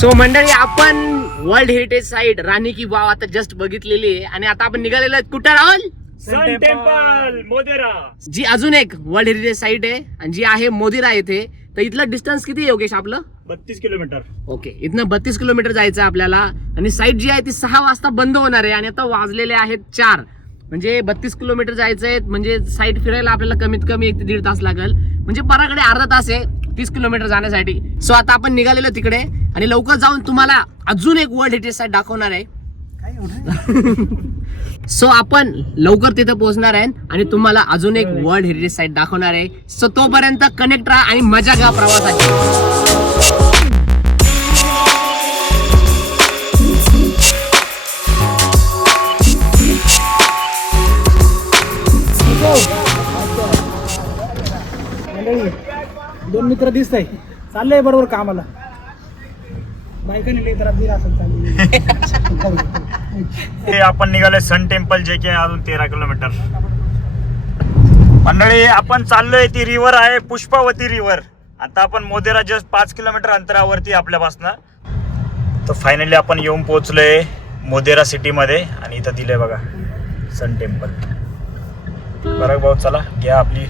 So मंडळी आपण world heritage site राणी की वाव आता जस्ट बघितलेली आहे. आणि आता आपण निघालेलो आहेत. कुठं राहुल? Sun temple मोदेरा. जी अजून एक वर्ल्ड हेरिटेज साईट आहे आणि जी आहे मोदिरा येथे. तर इथलं डिस्टन्स किती आहे योगेश आपलं? बत्तीस किलोमीटर. ओके इथनं बत्तीस किलोमीटर जायचं आहे आपल्याला. आणि साईट जी आहे ती सहा वाजता बंद होणार आहे आणि आता वाजलेले आहेत चार. म्हणजे बत्तीस किलोमीटर जायचं आहे. म्हणजे साईट फिरायला आपल्याला कमीत कमी एक ते दीड तास लागेल. म्हणजे पराकडे अर्धा तास आहे तीस किलोमीटर जाण्यासाठी. सो आता आपण निघालेलो तिकडे. आणि लवकर जाऊन तुम्हाला अजून एक वर्ल्ड हेरिटेज साईट दाखवणार आहे. सो आपण लवकर तिथं पोहोचणार आहे आणि तुम्हाला अजून एक वर्ल्ड हेरिटेज साईट दाखवणार आहे. सो तोपर्यंत कनेक्ट राहा आणि मजा घ्या प्रवासाची. दोन मित्र दिसत आहे चाललंय बरोबर कामाला. बायका नेली तर दिला असेल चालली हे आपण निघाले सन टेम्पल जे की अजून तेरा किलोमीटर. मंडळी आपण चाललोय ती रिव्हर आहे पुष्पावती रिव्हर आता आपण मोदेरा जस्ट पाच किलोमीटर अंतरावरती आपल्यापासनं. तर फायनली आपण येऊन पोहोचलोय मोदेरा सिटीमध्ये आणि इथं दिलंय बघा सन टेम्पल. बरं भाऊ चला घ्या आपली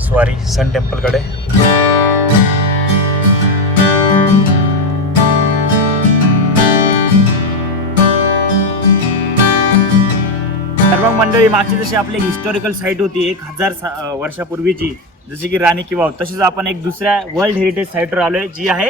स्वारी सन टेम्पलकडे. मंडळी मागची जशी आपली हिस्टॉरिकल साईट होती एक हजार वर्षापूर्वीची जशी की राणी किंवा तशीच आपण एक दुसऱ्या वर्ल्ड हेरिटेज साईटवर आलोय जी आहे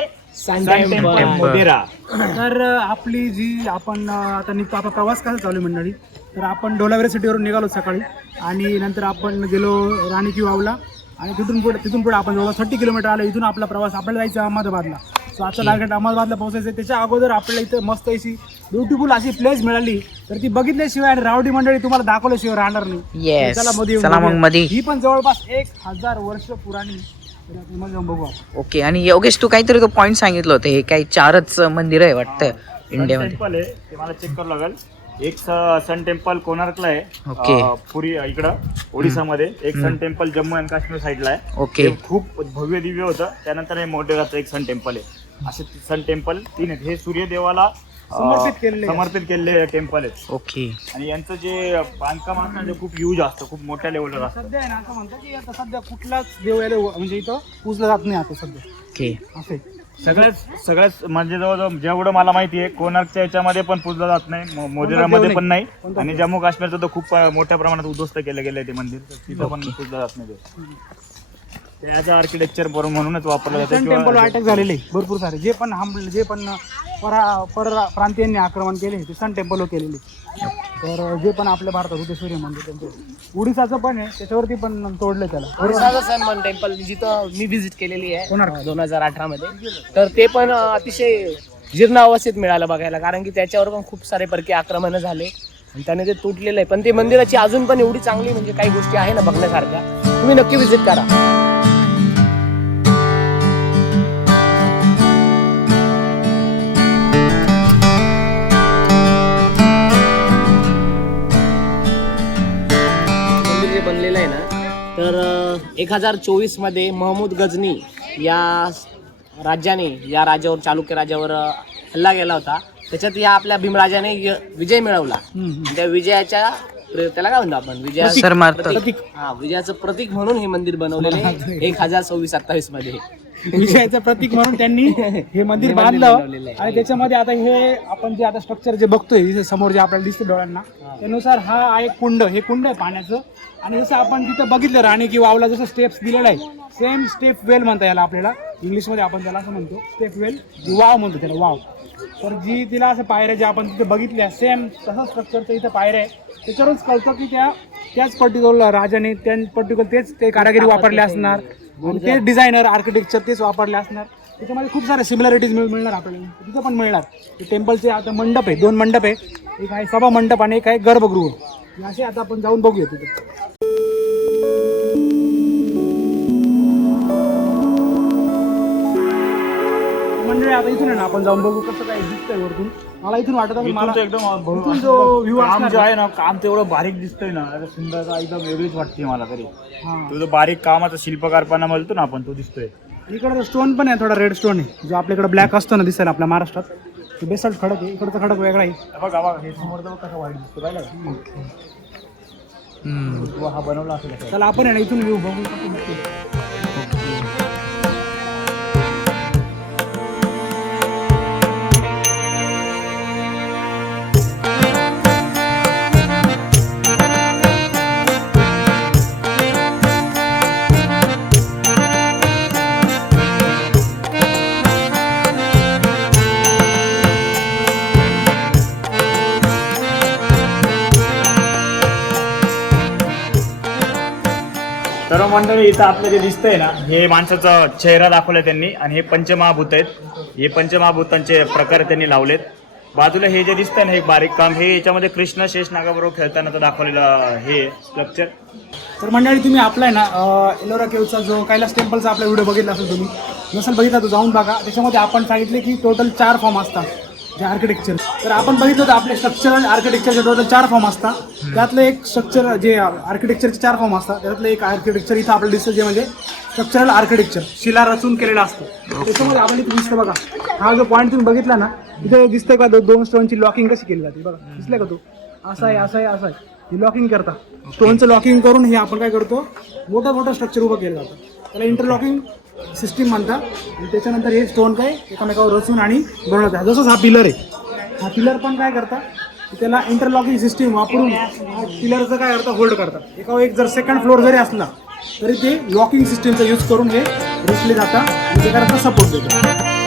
तर अं, आपली जी आपण अं, आता निघतो आता प्रवास कसा चालू आहे मंडळी? तर आपण डोलावेरे सिटीवरून निघालो सकाळी आणि नंतर आपण गेलो राणी की वावला आणि तिथून पुढे तिथून पुढे आपण जवळ थर्टी किलोमीटर आलो इथून आपला प्रवास आपल्याला जायचं अहमदाबादला. सो आता टार्गेट अहमदाबादला पोहोचायचं त्याच्या अगोदर आपल्याला इथं मस्त अशी ब्युटिफुल अशी प्लेस मिळाली तर ती बघितल्याशिवाय आणि रावडी मंडळी तुम्हाला दाखवल्याशिवाय राहणार नाही. Yes. चला मध्ये येऊन चला मग बघूया. मध्ये. ही पण जवळपास एक हजार वर्ष पुराणी तर आपण मध्ये जाऊन बघू आपण. ओके आणि योगेश तू काहीतरी तो पॉईंट सांगितलं होतं. हे काही चारच मंदिर आहे वाटतं इंडियामध्ये टेम्पल आहे. ते मला चेक करावं लागेल. एक सन टेम्पल कोणार्कला आहे? ओके. अं, पुरी इकडं ओडिसामध्ये. एक sun temple Jammu and Kashmir साईडला आहे. ओके ते खूप भव्य दिव्य होतं. त्यानंतर हे मोटेराचं एक सन टेम्पल आहे. असे सन टेम्पल तीन आहेत. हे सूर्यदेवाला समर्पित केलेले आहे. समर्पित केलेले टेम्पल आहेत. ओके. आणि यांचं जे बांधकाम असतं ना, ते खूप यूज असतं खूप मोठ्या लेवलवर असतं. सध्या आहे ना असं म्हणतात की आता सध्या कुठलाच देव याला म्हणजे इथं पूजलं जात नाही आता सध्या. ओके. असं. सगळ्याच सगळ्याच म्हणजे जवळजवळ जेवढं मला माहिती आहे कोणार्कच्या याच्यामध्ये पण पूजलं जात नाही मो- मोदेरामध्ये पण नाही. कोणता आणि जम्मू काश्मीरचं तर खूप अं, मोठ्या प्रमाणात उद्ध्वस्त केलं गेलं ते मंदिर तर तिथं पण. पूजलं जात नाही ते. त्याचं आर्किटेक्चर बरोबर म्हणूनच वापरलं जातं सन टेम्पल किंवा अटॅक झालेले भरपूर सारे. जे पण हमले जे पण परा पर प्रांतीयांनी आक्रमण केले ते सन टेम्पलवर केलेले. तर जे पण आपल्या भारतात होते सूर्य मंदिर त्यांचे. उडीसाचं पण आहे त्याच्यावरती पण तोडलं त्याला. ओरिसाचं सनमन टेम्पल जिथं मी व्हिजिट केलेली आहे. दोन हजार अठरा मध्ये. तर ते पण अं, अतिशय जीर्ण अवस्थेत मिळालं बघायला कारण की त्याच्यावर पण खूप सारे परकीय आक्रमण झाले. आणि त्याने ते तुटलेलं आहे. पण ते मंदिराची अजून पण एवढी चांगली म्हणजे काही गोष्टी आहे ना बघण्यासारख्या तुम्ही नक्की व्हिजिट करा. बनलेलं आहे ना तर एक हजार चोवीसमध्ये महमूद गजनी या राज्याने या राजावर चालुक्य राजावर हल्ला गेला होता. त्याच्यात या आपल्या भीमराजाने विजय मिळवला. त्या विजयाच्या त्याला काय म्हणतो आपण? विजया हा विजयाचं प्रतीक म्हणून हे मंदिर बनवलेले आहे एक हजार सव्वीस अठ्ठावीसमध्ये. विजयाचं प्रतीक म्हणून त्यांनी हे मंदिर बांधलं. आणि त्याच्यामध्ये आता हे आपण जे आता स्ट्रक्चर जे बघतोय समोर जे आपल्याला दिसतं डोळ्यांना त्यानुसार हा आहे कुंड हे कुंड आहे पाण्याचं. आणि जसं आपण तिथं बघितलं राणी की वावला जसं स्टेप्स दिलेलं आहे सेम स्टेप वेल म्हणता याला आपल्याला. इंग्लिशमध्ये आपण त्याला असं म्हणतो स्टेप वेल वाव म्हणतो त्याला वाव. तर जी तिला असं पायऱ्या ज्या आपण तिथे बघितल्या सेम तसं स्ट्रक्चरचं इथं पायऱ्या आहे. त्याच्यावरच कळतं की त्या त्याच पर्टिक्युलर राजाने त्या पर्टिक्युलर तेच ते कारागिरी वापरले असणार. आणि तेच डिझायनर आर्किटेक्चर तेच वापरले असणार. त्याच्यामध्ये खूप साऱ्या सिमिलॅरिटीज मिळणार आपल्याला. तिथं पण मिळणार. ते टेम्पलचे आता मंडप आहे दोन मंडप आहे. एक आहे सभा मंडप आणि एक आहे गर्भगृह. असे आता आपण जाऊन बघूया तिथे. मंडळी आता इथून आहे ना आपण जाऊन बघू कसं काय दिसतंय वरतून. मला इथून वाटत आहे मला इथून एकदम इथून जो व्ह्यू काम जे आहे ना काम तेवढं बारीक दिसतंय ना आता सुंदरता एकदम वेगळीच वाटते मला तरी. हा. तो जो बारीक कामाचा शिल्पकारपणा म्हणतो ना आपण तो दिसतोय. इकडं स्टोन पण आहे थोडा रेड स्टोन आहे जो आपल्याकडे ब्लॅक असतो ना दिसायला आपल्या महाराष्ट्रात. तो बेसल्ट खडक आहे इकडचा खडक वेगळा आहे. बघा बघा हे समोर जवळ कसा वाईट दिसतो? किंवा हा बनवला असेल. चला आपण आहे ना इथून घेऊ बघू. मंडळी इथं आपलं जे दिसतंय ना हे माणसाचा चेहरा दाखवलाय त्यांनी आणि हे पंचमहाभूत आहेत. हे पंचमहाभूतांचे प्रकार त्यांनी लावलेत. बाजूला हे जे दिसतंय ना हे बारीक काम हे याच्यामध्ये कृष्ण शेष नागाबरोबर खेळताना दाखवलेलं हे स्ट्रक्चर तर मंडळी तुम्ही आपला आहे ना एलोरा केवचा जो कैलास टेम्पलचा आपला व्हिडिओ बघितला असेल तुम्ही नसेल बघितला तो जाऊन बघा. त्याच्यामध्ये आपण सांगितले की टोटल चार फॉर्म असतात. जे आर्किटेक्चर तर आपण बघितलं होतं आपले स्ट्रक्चरल आर्किटेक्चरचे टोटल चार फॉर्म असतात. त्यातलं एक स्ट्रक्चर जे आर्किटेक्चरचे चार फॉर्म असतात त्यातलं एक आर्किटेक्चर इथं आपल्याला दिसतं जे म्हणजे स्ट्रक्चरल आर्किटेक्चर शिला रचून केलेलं असतं. त्याच्यामध्ये आपण इथे दिसतं बघा. हा जो पॉईंट तुम्ही बघितला ना इथे दिसतंय का दोन स्टोनची लॉकिंग कशी केली जाते? बघा दिसलं का तो? असा आहे असा आहे असा आहे. ही लॉकिंग करता. स्टोनचं लॉकिंग करून हे आपण काय करतो? मोठं मोठं स्ट्रक्चर उभं केलं जातं. त्याला इंटरलॉकिंग सिस्टीम म्हणतात आणि त्याच्यानंतर हे स्टोन काय एकामेकावर रचून आणि बनवतात. जसंच हा पिलर आहे. हा पिलर पण काय करतात? त्याला इंटरलॉकिंग सिस्टीम वापरून पिलरचं काय करतं होल्ड करतात. एकावर एक जर सेकंड फ्लोअर जरी असला तरी ते लॉकिंग सिस्टीमचा यूज करून हे रचले जातात आणि ते सपोर्ट देतात.